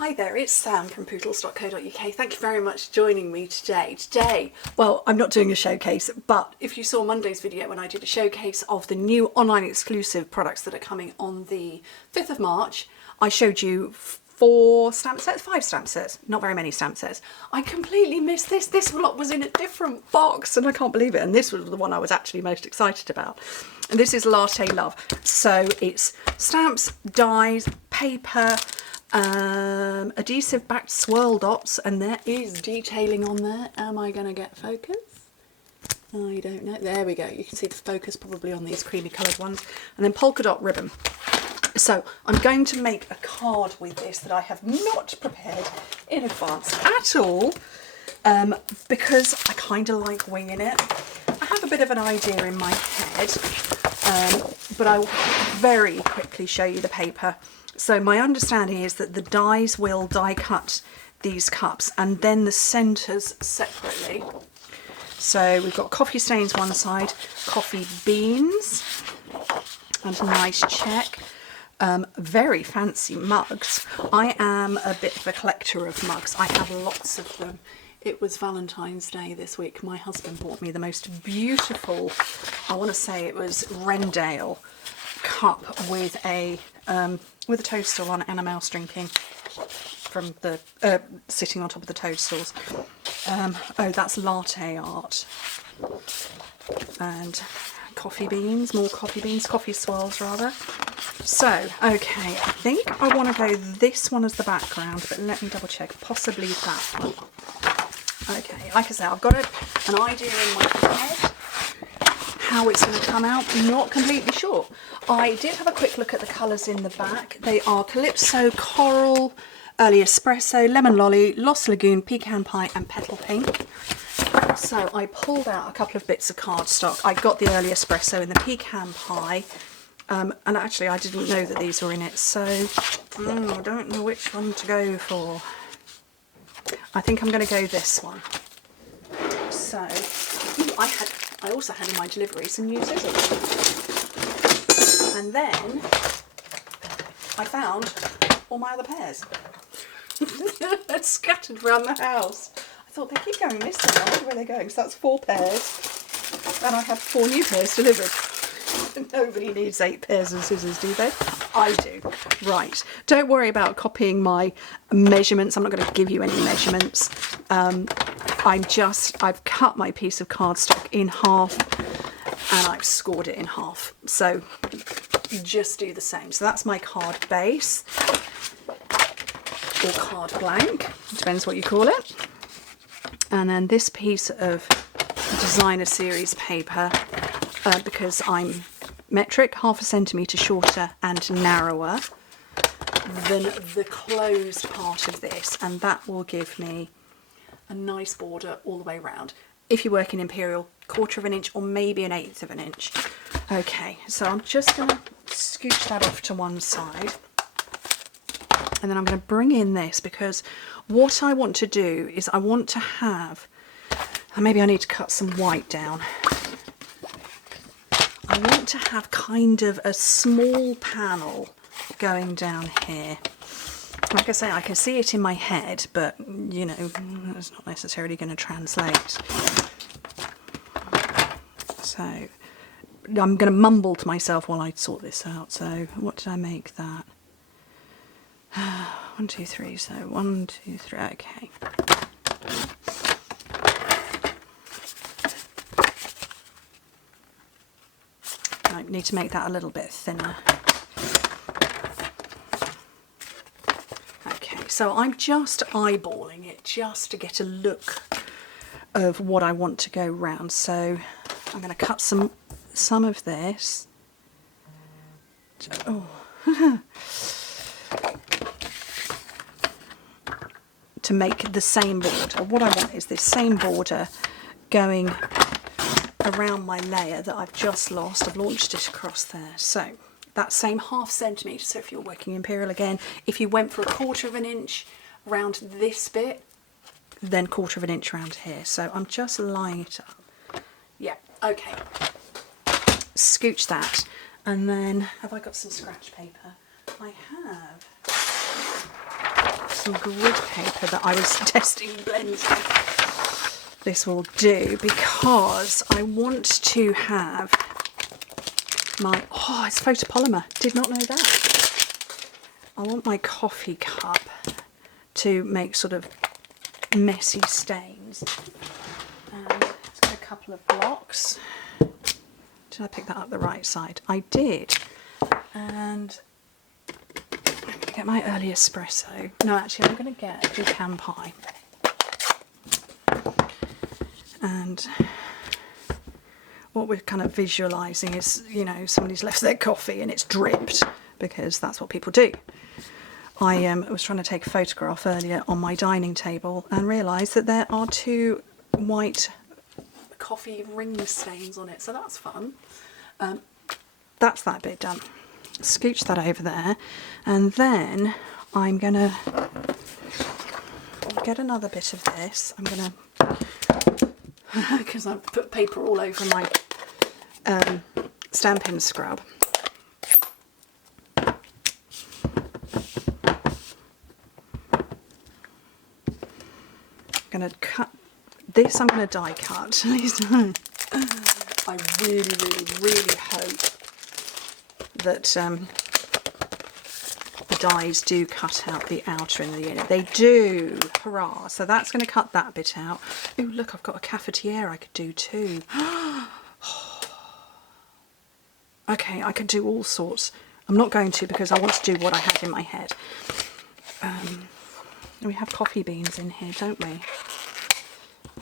Hi there, it's Sam from Pootles.co.uk. Thank you very much for joining me today. Well, I'm not doing a showcase, but if you saw Monday's video when I did a showcase of the new online exclusive products that are coming on the 5th of March, I showed you 5 stamp sets, not very many stamp sets. I completely missed this. This lot was in a different box and I can't believe it. And this was the one I was actually most excited about. And this is Latte Love. So it's stamps, dies, paper, adhesive backed swirl dots, and there is detailing on there. Am I going to get focus? I don't know. There we go. You can see the focus probably on these creamy coloured ones. And then polka dot ribbon. So I'm going to make a card with this that I have not prepared in advance at all, because I kind of like winging it. I have a bit of an idea in my head, but I will very quickly show you the paper. So my understanding is that the dies will die cut these cups and then the centres separately. So we've got coffee stains one side, coffee beans, and a nice check. Very fancy mugs. I am a bit of a collector of mugs. I have lots of them. It was Valentine's Day this week. My husband bought me the most beautiful, I want to say it was Rendale cup with a toadstool on it and a mouse drinking from the sitting on top of the toadstools. Oh, that's latte art. And coffee beans, more coffee beans, coffee swirls rather. So, okay, I think I want to go this one as the background, but let me double check, possibly that one. Okay, like I say, I've got an idea in my head how it's going to come out, not completely sure. I did have a quick look at the colours in the back. They are Calypso, Coral, Early Espresso, Lemon Lolly, Lost Lagoon, Pecan Pie and Petal Pink. So I pulled out a couple of bits of cardstock. I got the Early Espresso and the Pecan Pie, and actually I didn't know that these were in it, so I don't know which one to go for. I think I'm going to go this one. So I also had in my delivery some new scissors. And then I found all my other pairs. Scattered around the house. I thought they keep going missing. I wonder where they're going. So that's 4 pairs. And I have 4 new pairs delivered. Nobody needs 8 pairs of scissors, do they? I do. Right. Don't worry about copying my measurements. I'm not going to give you any measurements. I've cut my piece of cardstock in half and I've scored it in half. So just do the same. So that's my card base or card blank, depends what you call it. And then this piece of designer series paper, because I'm metric, 1/2 centimetre shorter and narrower than the closed part of this, and that will give me a nice border all the way around. If you work in Imperial, 1/4 of an inch or maybe an 1/8 of an inch. Okay, so I'm just going to scooch that off to one side. And then I'm going to bring in this, because what I want to do is I want to have, and maybe I need to cut some white down. I want to have kind of a small panel going down here. Like I say, I can see it in my head, but you know, it's not necessarily going to translate. So I'm going to mumble to myself while I sort this out. So what did I make that? 1, 2, 3. So 1, 2, 3. Okay. I need to make that a little bit thinner. Okay, so I'm just eyeballing it just to get a look of what I want to go round. So I'm going to cut some of this. Oh. To make the same border. What I want is this same border going around my layer that I've just lost. I've launched it across there. So that same 1/2 centimetre. So if you're working Imperial again, if you went for a 1/4 of an inch around this bit, then 1/4 of an inch around here. So I'm just lining it up. Yeah, okay. Scooch that. And then, have I got some scratch paper? I have. some grid paper that I was testing blends. This will do because I want to have my, oh, it's photopolymer, did not know that. I want my coffee cup to make sort of messy stains. And let's get a couple of blocks. Did I pick that up the right side? I did. And I'm going to get my early espresso. No, actually I'm going to get pecan pie. And what we're kind of visualising is, you know, somebody's left their coffee and it's dripped, because that's what people do. I was trying to take a photograph earlier on my dining table and realised that there are 2 white coffee ring stains on it, so that's fun. That's that bit done. Scooch that over there, and then I'm going to get another bit of this. I'm going to, because I've put paper all over my Stampin' scrub. I'm going to cut this. I'm going to die cut. I really hope that the dies do cut out the outer and the inner. They do. Hurrah. So that's going to cut that bit out. Oh, look, I've got a cafetiere I could do too. Okay, I could do all sorts. I'm not going to, because I want to do what I had in my head. We have coffee beans in here, don't we?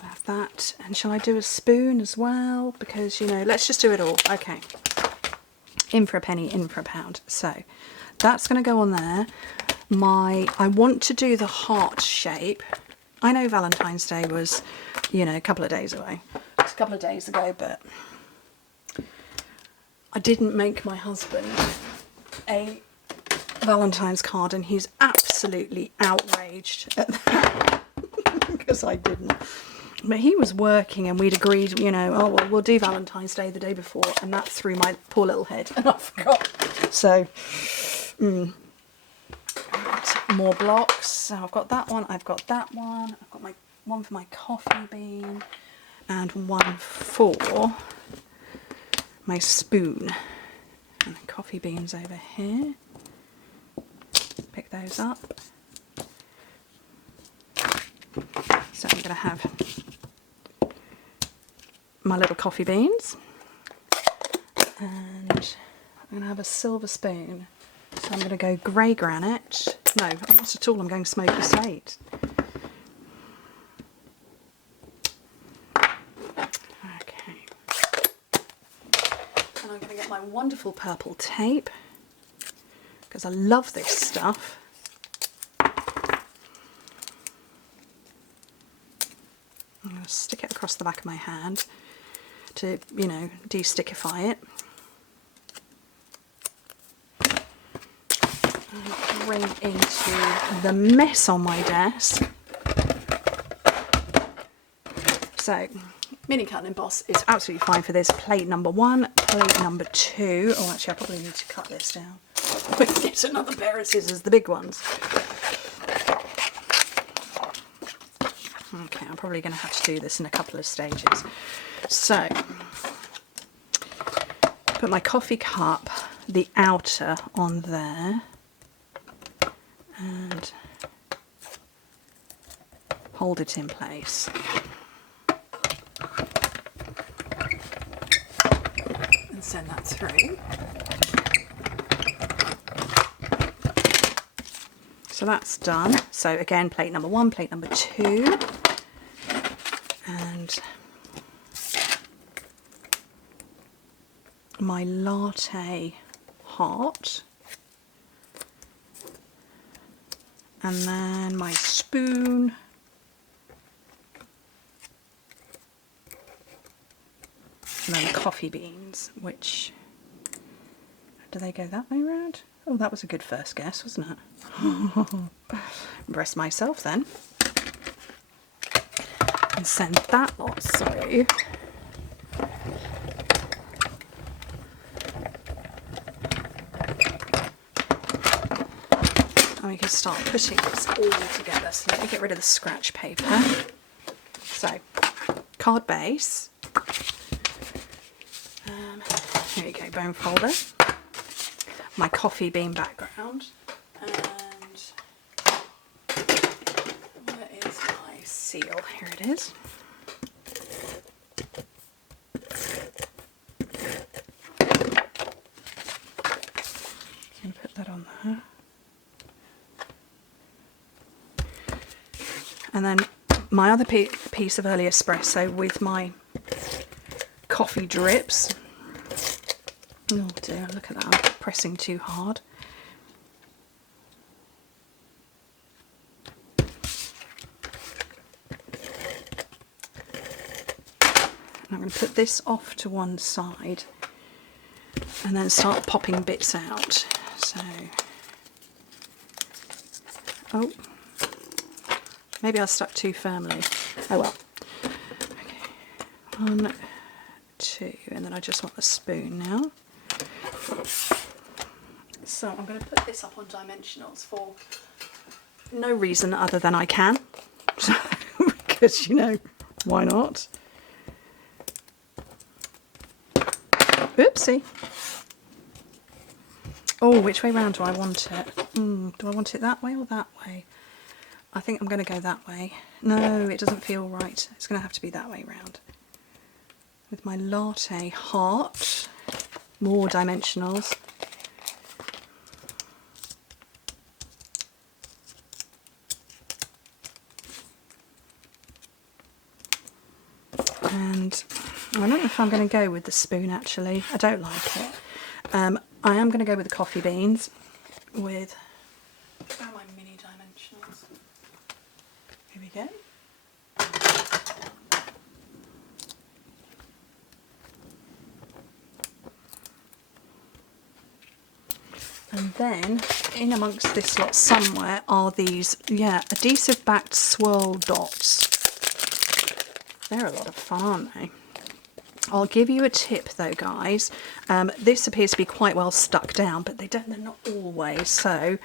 I have that. And shall I do a spoon as well? Because, you know, let's just do it all. Okay. In for a penny, in for a pound. So that's going to go on there. I want to do the heart shape. I know Valentine's Day was, you know, a couple of days away. It's a couple of days ago, but I didn't make my husband a Valentine's card, and he's absolutely outraged at that because I didn't. But he was working and we'd agreed, you know, oh, well, we'll do Valentine's Day the day before, and that threw my poor little head and I forgot. So, more blocks. So I've got that one, I've got that one, I've got my one for my coffee bean, and one for my spoon. And the coffee beans over here. Pick those up. So I'm going to have my little coffee beans, and I'm going to have a silver spoon. So I'm going to go grey granite. No, I'm not at all. I'm going smoky slate. Okay. And I'm going to get my wonderful purple tape, because I love this stuff. I'm going to stick it across the back of my hand to, you know, de-stickify it. And bring into the mess on my desk. So, mini cut and emboss is absolutely fine for this. Plate number 1, plate number 2. Oh, actually, I probably need to cut this down. We can get another pair of scissors, the big ones. Okay, I'm probably going to have to do this in a couple of stages. So, put my coffee cup, the outer, on there, and hold it in place. And send that through. So that's done. So again, plate number 1, plate number 2, and my latte heart, and then my spoon, and then coffee beans, which, do they go that way round? Oh, that was a good first guess, wasn't it? Impress myself then. And send that lot through. and we can start putting this all together. So let me get rid of the scratch paper. So, card base. Here we go, bone folder. My coffee bean background. And where is my seal? Here it is. I'm going to put that on there. And then my other piece of early espresso with my coffee drips. Oh dear, look at that, I'm pressing too hard. I'm going to put this off to one side and then start popping bits out. So, oh, maybe I stuck too firmly. Oh well. Okay. 1, 2, and then I just want the spoon now. So I'm going to put this up on dimensionals for no reason other than I can. Because, you know, why not? Oopsie. Oh, which way round do I want it? Do I want it that way or that way? I think I'm going to go that way. No, it doesn't feel right. It's going to have to be that way round. With my latte heart, more dimensionals. And I don't know if I'm going to go with the spoon actually. I don't like it. I am going to go with the coffee beans with my mini dimensionals. Here we go. And then in amongst this lot somewhere are these, yeah, adhesive backed swirl dots. They're a lot of fun, aren't they? I'll give you a tip though, guys. This appears to be quite well stuck down, but they're not always. So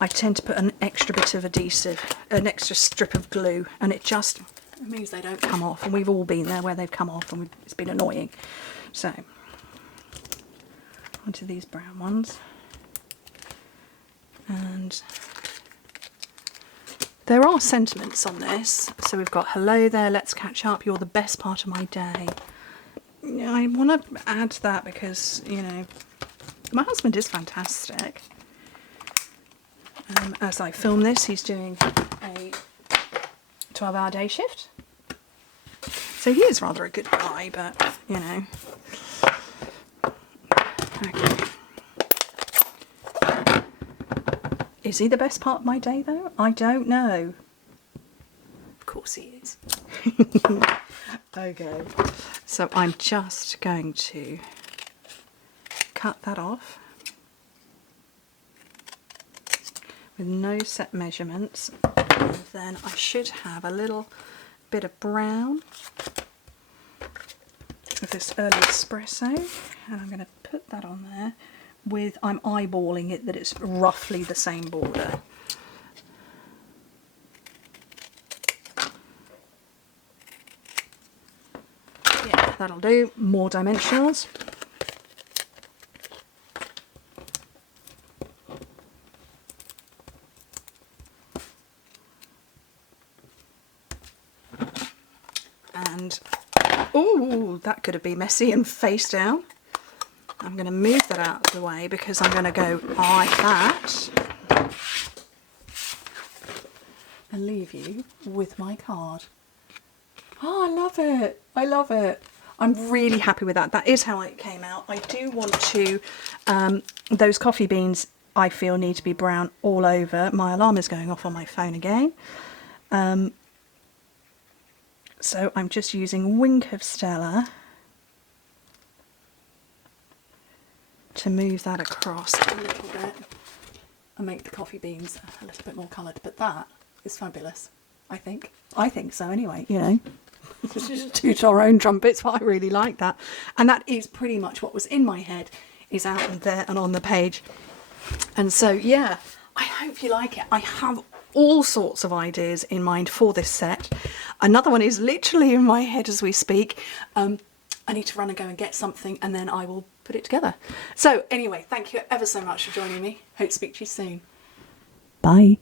I tend to put an extra bit of adhesive, an extra strip of glue, and it means they don't come off. And we've all been there where they've come off, and it's been annoying. So onto these brown ones, and there are sentiments on this. So we've got hello there, let's catch up, you're the best part of my day. I want to add that because, you know, my husband is fantastic. As I film this, he's doing a 12-hour day shift. So he is rather a good guy, but, you know. Okay. Is he the best part of my day though? I don't know. Of course he is. Okay. So I'm just going to cut that off with no set measurements. And then I should have a little bit of brown with this early espresso, and I'm going to put that on there with, I'm eyeballing it that it's roughly the same border. Yeah, that'll do. More dimensionals. And, ooh, that could have been messy and face down. I'm going to move that out of the way because I'm going to go like that and leave you with my card. Oh, I love it. I love it. I'm really happy with that. That is how it came out. I do want to, those coffee beans I feel need to be brown all over. My alarm is going off on my phone again. So I'm just using Wink of Stella to move that across a little bit and make the coffee beans a little bit more coloured. But that is fabulous, I think. I think so anyway, you know. Just toot our own trumpets, but I really like that. And that is pretty much what was in my head, is out there and on the page. And so, yeah, I hope you like it. I have all sorts of ideas in mind for this set. Another one is literally in my head as we speak. I need to run and go and get something and then I will put it together. So anyway, thank you ever so much for joining me. Hope to speak to you soon. Bye.